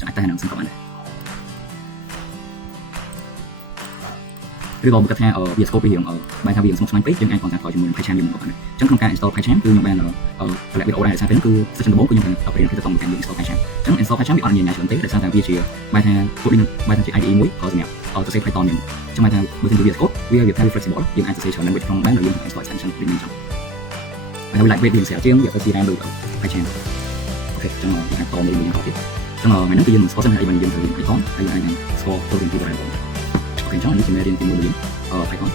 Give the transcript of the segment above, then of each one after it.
chẳng ai năng sinh các bạnឬក៏គាត់ថាវា scope វាបែរថាវាស្មុគស្មាញពេកយើងអាច contact ជាមួយ PyCharm យើងគាត់ចឹងក្នុងការ install PyCharm គឺខ្ញុំបានតម្លាក់វីដេអូដែរសារពេលគឺ session ដំបូងគឺខ្ញុំបានប្រៀនពីទៅក្នុងការ install PyCharm ចឹង install PyCharm វាអត់ញ៉ាំច្រើនទេដោយសារតែវាជាបែរថា coding បែរថាជា IDE មួយក៏សម្រាប់ទៅសេ Python យើងចឹងបែរថាបើសិនជាវា scope វា very flexible យើងអាចទៅសេច្រើន language ក្នុងបានហើយយើង install extension ពីនេះចឹងហើយ lightweight វាស្រាលជាងវាទៅទីRAM ដូច PyCharm អូខេចឹងយើងអាចតមួយយើងទៀតចឹងថ្ងៃនេះគឺយើង score សិនហើយយើងទៅរៀន Python ហើយយើងអាច score ទៅរៀនពីដែរបងអូខេចឹងនេះជាមេរៀនទី1របស់យើងPython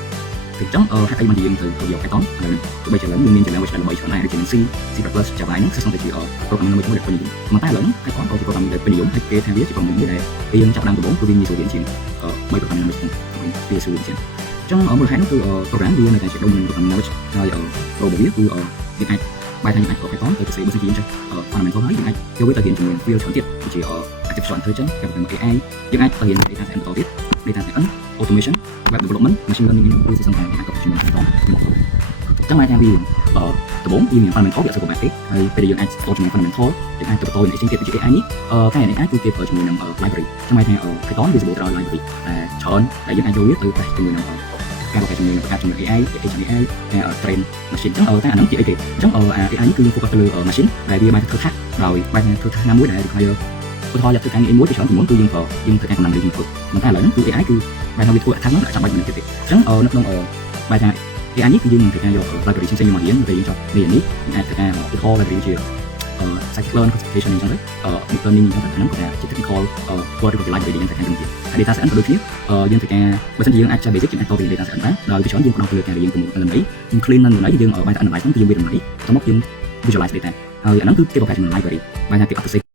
ចឹងហេតុអីមកយើងទៅយក Python ហើយទោះបីជាឥឡូវមានចលនាដើម្បីច្រើនដែរដូចជា C C++ Java ហ្នឹងគឺស្ទើរតែជា programming language មួយដែលពេញនិយមតែឥឡូវ Python ក៏ជា programming ដែលពេញនិយមហើយគេថាវាជា programming មួយដែលយើងចាប់ដើមដំបូងគឺវាងាយស្រួលរៀនជាងprogramming language ហ្នឹងវាស្រួលជាងចឹងមូលហេតុនោះគឺ program វានៅតែជា domain programming language ហើយរបស់វាគឺយើងអាចបែរថាយើងអាច Python ទៅសេបើសិនជាយើងចេះ fundamental ហើយយើងអាចយកវាទៅរៀនជាមួយ field ច្រើនទៀតដូចជា artificial intelligence គេហៅថា AI យើងអាចទៅរៀន data science បន្តទៀត data science automation web development machine learning វាជាសំខាន់អាចជាមួយ Python ចឹងមកថាវាដំបូងយើងមាន fundamental វាអត់សូវពិបាកទេហើយពេលយើងអាច store ជាមួយ fundamental យើងអាចទៅបន្តនៅ exchange ទៀតដូចជា AI នេះតែ AI គឺគេប្រើជាមួយនឹង library ចឹងមកថា Python វាសម្បូរទៅដោយ library តែច្រើនដែលយើងអាចយកវាទៅតេស្តជាមួយនឹងការបង្កើតជាមួយនឹងការជាមួយ AI ការ train machine ចឹងតែអាហ្នឹងជាអីគេចឹងAI នេះគឺ focus ទៅលើ machine ដែលវាបានធ្វើថាដោយបានធ្វើថាណាមួយដែល require ឧទាហរណ៍យកធ្វើការងារមួយជាច្រើនពីមុនគឺយើងធ្វើការកំណត់យើងធ្វើតែឥឡូវហ្នឹងគឺ AI គឺបានថាវាធ្វើថាហ្នឹងអាចចាំបាច់មិនទៀតទេចឹងនៅក្នុងបែរថា AI នេះគឺយើងនឹងធ្វើការយក library ផ្សេងៗមករៀនពេលយើងចប់រៀននេះអាចធ្វើការឧទាហរណ៍ library ជា scikit-learn classification អញ្ចឹងទៅ deep learning អញ្ចឹងទៅអាហ្នឹងក៏ជា technical word ឬក៏ library យើងធ្វើការរៀនទៀតហើយ data science ក៏ដូចគ្នាយើងធ្វើការបើមិនយើងអាចចេះ basic យើងអាចតទៅ data science បានដោយវាច្រើនយើងផ្ដោតទៅលើការរៀនពីមុនដើម្បីយើង clean នៅនេះយើងបែរថា analyze ហ្នឹងគឺយើងវាតម្លៃទៅមកយើង visualize data ហើយអាហ្នឹងគឺគេបង្កើតជា library បែរថាគេអត់ទៅ